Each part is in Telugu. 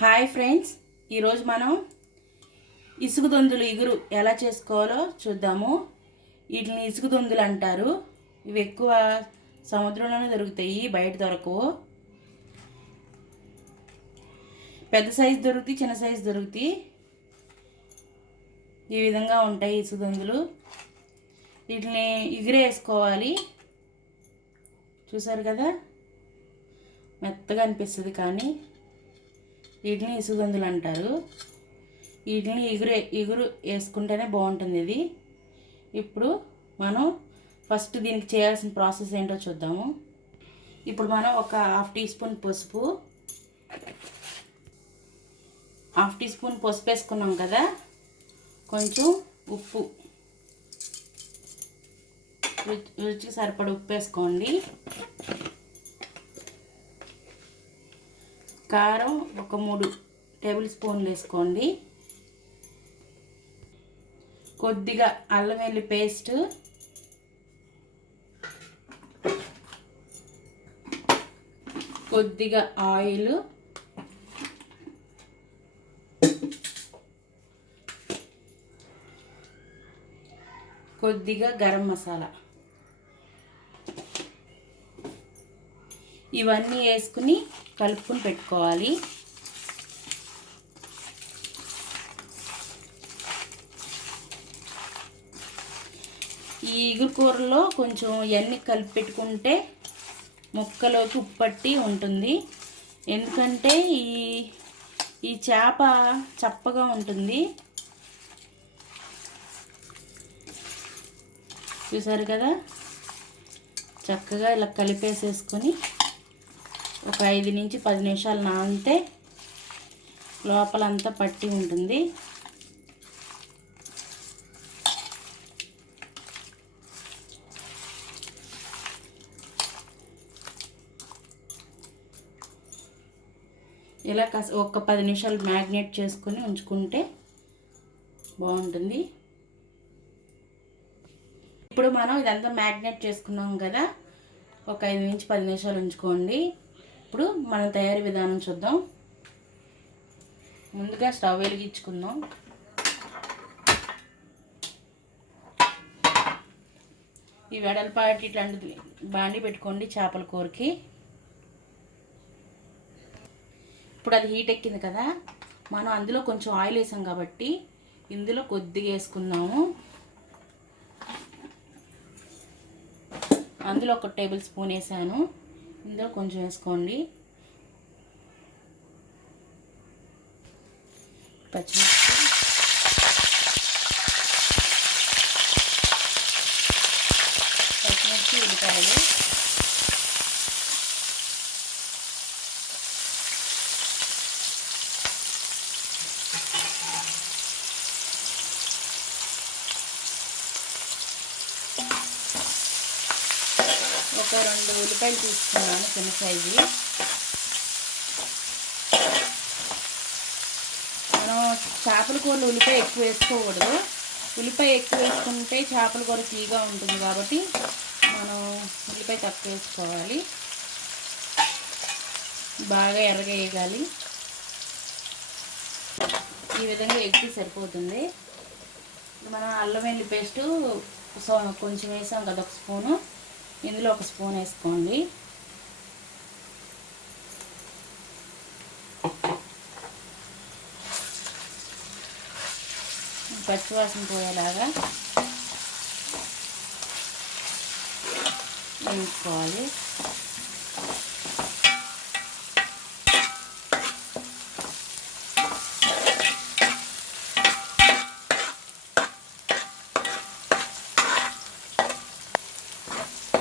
హాయ్ ఫ్రెండ్స్, ఈరోజు మనం ఇసుక దొందులు ఇగురు ఎలా చేసుకోవాలో చూద్దాము. వీటిని ఇసుక దొందులు అంటారు. ఇవి ఎక్కువ సముద్రంలోనే దొరుకుతాయి, బయట దొరకవు. పెద్ద సైజు దొరుకుతాయి, చిన్న సైజు దొరుకుతాయి. ఈ విధంగా ఉంటాయి ఇసుక దొందులు. వీటిని వేసుకోవాలి. చూసారు కదా, మెత్తగా అనిపిస్తుంది, కానీ వీటిని ఇసుక దొందులు అంటారు. వీటిని ఇగురు వేసుకుంటేనే బాగుంటుంది ఇది. ఇప్పుడు మనం ఫస్ట్ దీనికి చేయాల్సిన ప్రాసెస్ ఏంటో చూద్దాము. ఇప్పుడు మనం ఒక హాఫ్ టీ స్పూన్ పసుపు వేసుకున్నాం కదా, కొంచెం ఉప్పు, రుచికి సరిపడ ఉప్పు వేసుకోండి. కారం ఒక 3 టేబుల్ స్పూన్లు వేసుకోండి. కొద్దిగా అల్లం వెల్లుల్లి పేస్ట్, కొద్దిగా ఆయిల్, కొద్దిగా గరం మసాలా, ఇవన్నీ వేసుకుని కలుపుకొని పెట్టుకోవాలి. ఈ ఇగురు కూరలో కొంచెం ఇవన్నీ కలిపి పెట్టుకుంటే ముక్కలోకి ఉప్పు పట్టి ఉంటుంది. ఎందుకంటే ఈ చేప చప్పగా ఉంటుంది. చూసారు కదా, చక్కగా ఇలా కలిపేసేసుకొని ఒక 5 నుంచి 10 నిమిషాలు నానితే లోపలంతా పట్టి ఉంటుంది. ఇలా ఒక 10 నిమిషాలు మ్యాగ్నేట్ చేసుకొని ఉంచుకుంటే బాగుంటుంది. ఇప్పుడు మనం ఇదంతా మ్యాగ్నేట్ చేసుకున్నాం కదా, ఒక 5 నుంచి 10 నిమిషాలు ఉంచుకోండి. ఇప్పుడు మనం తయారీ విధానం చూద్దాం. ముందుగా స్టవ్ వెలిగించుకుందాం. ఈ వెడల్పాటి ఇట్లాంటిది బాండి పెట్టుకోండి చేపల కూరకి. ఇప్పుడు అది హీట్ ఎక్కింది కదా, మనం అందులో కొంచెం ఆయిల్ వేసాం కాబట్టి ఇందులో కొద్దిగా వేసుకుందాము. అందులో ఒక టేబుల్ స్పూన్ వేసాను, ఇందులో కొంచెం వేసుకోండి. పచ్చిమిర్చి, ఉల్లిపాయలు, ఒక 2 ఉల్లిపాయలు తీసుకున్నాను, చిన్న సైజు. మనం చేపల కూరలో ఉల్లిపాయ ఎక్కువ వేసుకోకూడదు. ఉల్లిపాయ ఎక్కువ వేసుకుంటే చేపల కూర తీగా ఉంటుంది, కాబట్టి మనం ఉల్లిపాయ తక్కువ వేసుకోవాలి. బాగా ఎర్రగా వేయాలి. ఈ విధంగా ఎగ్గి సరిపోతుంది. మనం అల్లం వెల్లుల్లి పేస్టు కొంచెం వేసాం కదా, ఒక స్పూను, ఇందులో ఒక స్పూన్ వేసుకోండి. పచ్చివాసన పోయేలాగా వేసుకోవాలి.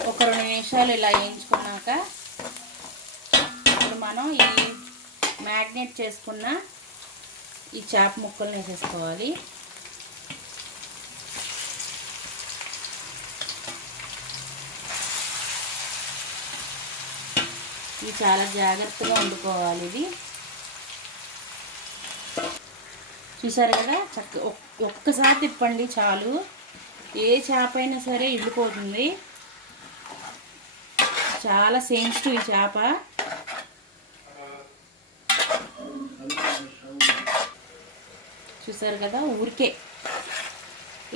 ఒక 2 నిమిషాలు ఇలా వేయించుకున్నాక ఇప్పుడు మనం ఈ మ్యాగ్నేట్ చేసుకున్న ఈ చేప ముక్కల్ని వేసేసుకోవాలి. ఇది చాలా జాగ్రత్తగా వండుకోవాలి. ఇది చూసారు కదా, ఒక్కసారి తిప్పండి చాలు. ఏ చేప అయినా సరే ఇళ్ళిపోతుంది. చాలా సెన్సిటివ్ ఈ చేప. చూసారు కదా, ఊరికే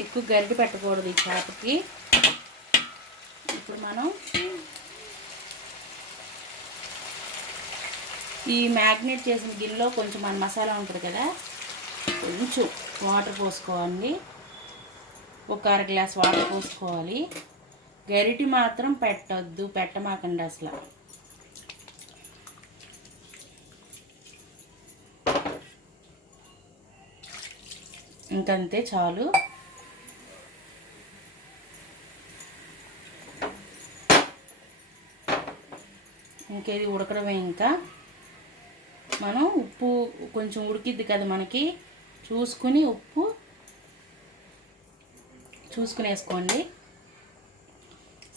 ఎక్కువ గరిటె పెట్టకూడదు ఈ చేపకి. ఇప్పుడు మనం ఈ మ్యాగ్నేట్ చేసిన గిన్నెలో కొంచెం మన మసాలా ఉంటుంది కదా, కొంచెం వాటర్ పోసుకోవాలి. ఒక అర గ్లాస్ వాటర్ పోసుకోవాలి. గరిటె మాత్రం పెట్టమాకండి అసలు. ఇంకంతే చాలు. ఇంకేది ఉడకడమే. ఇంకా మనం ఉప్పు కొంచెం ఉడికిద్ది కదా మనకి, చూసుకుని ఉప్పు చూసుకుని వేసుకోండి.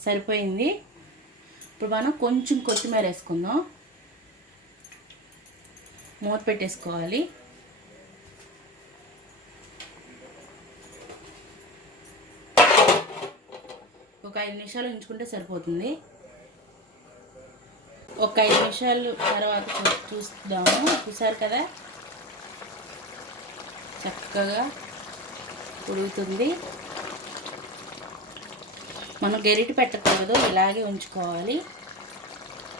సరిపోయింది. ఇప్పుడు మనం కొంచెం కొత్తిమీర వేసుకుందాం. మూత పెట్టేసుకోవాలి. ఒక 5 నిమిషాలు ఉంచుకుంటే సరిపోతుంది. ఒక 5 నిమిషాలు తర్వాత చూద్దాము. చూసారు కదా, చక్కగా ఉడుకుతుంది. మనం గరిటె పెట్టకూడదు, ఇలాగే ఉంచుకోవాలి.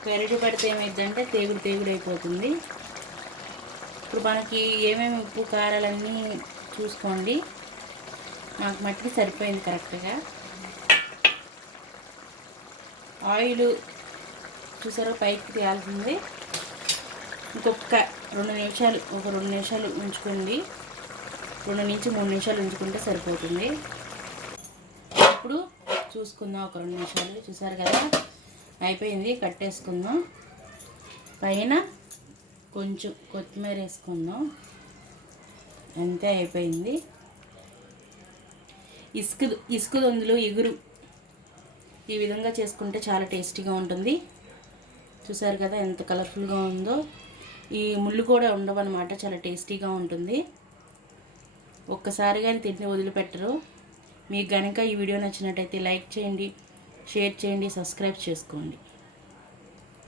గరిటె పెడితే ఏమైందంటే తేగుడు అయిపోతుంది. ఇప్పుడు మనకి ఏమేమి ఉప్పు కారాలన్నీ చూసుకోండి. నాకు మట్టికి సరిపోయింది కరెక్ట్గా. ఆయిల్ చూసారో పైకి తేలుతుంది. ఇంకొక 2 నిమిషాలు ఉంచుకోండి. 2 నుంచి 3 నిమిషాలు ఉంచుకుంటే సరిపోతుంది. ఇప్పుడు చూసుకుందాం. ఒక 2 నిమిషాలు. చూసారు కదా, అయిపోయింది. కట్టేసుకుందాం. పైన కొంచెం కొత్తిమీర వేసుకుందాం. అంతే, అయిపోయింది. ఇసుక దొందులు ఇగురు ఈ విధంగా చేసుకుంటే చాలా టేస్టీగా ఉంటుంది. చూసారు కదా ఎంత కలర్ఫుల్గా ఉందో. ఈ ముళ్ళు కూడా ఉండవన్నమాట, చాలా టేస్టీగా ఉంటుంది. ఒక్కసారి కానీ తింటే వదిలిపెట్టరు. మీకు కనుక ఈ వీడియో నచ్చినట్టయితే లైక్ చేయండి, షేర్ చేయండి, సబ్స్క్రైబ్ చేసుకోండి.